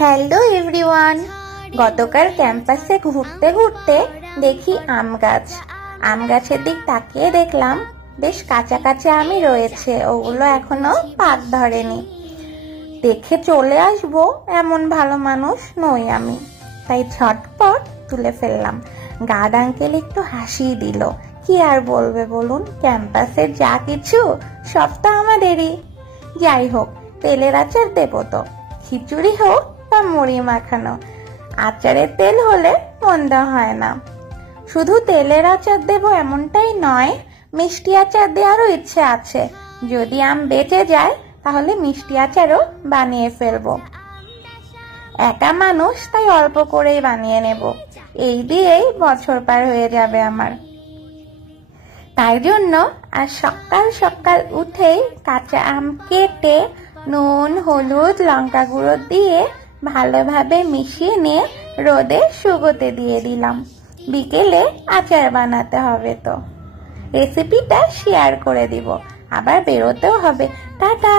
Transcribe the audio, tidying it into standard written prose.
Hello everyone. গতকাল ক্যাম্পাসে ঘুরতে ঘুরতে দেখি আম গাছের দিক তাকিয়ে দেখলাম বেশ কাঁচা কাঁচা আমই রয়েছে, ওগুলো এখনো পাক ধরেনি। দেখে চলে আসবো এমন ভালো মানুষ নই আমি, তাই ঝটপট তুলে ফেললাম। গার্ড আঙ্কেল একটু হাসি দিল। কি আর বলবে বলুন, ক্যাম্পাসের যা কিছু সব তো আমাদেরই। যাই হোক, তেলের আচার দেবো তো, খিচুড়ি হোক বা মুড়ি মাখানো, আচারের তেল হলে মন্দ হয় না। শুধু তেলের আচার দেবো এমনটাই নয়, মিষ্টি আচার দেওয়ারও ইচ্ছে আছে। যদি আম বেঁচে যায় তাহলে মিষ্টি আচারও বানিয়ে ফেলবো। একা মানুষ, তাই অল্প করেই বানিয়ে নেব। এই দিয়েই বছর পার হয়ে যাবে আমার। তাই জন্য আর সকাল সকাল উঠেই কাঁচা আম কেটে নুন, হলুদ, লঙ্কা গুঁড়ো দিয়ে ভালোভাবে মিশিয়ে নিয়ে রোদে শুকোতে দিয়ে দিলাম। বিকেলে আচার বানাতে হবে, তো রেসিপিটা শেয়ার করে দিব। আবার বেরোতেও হবে। টাটা।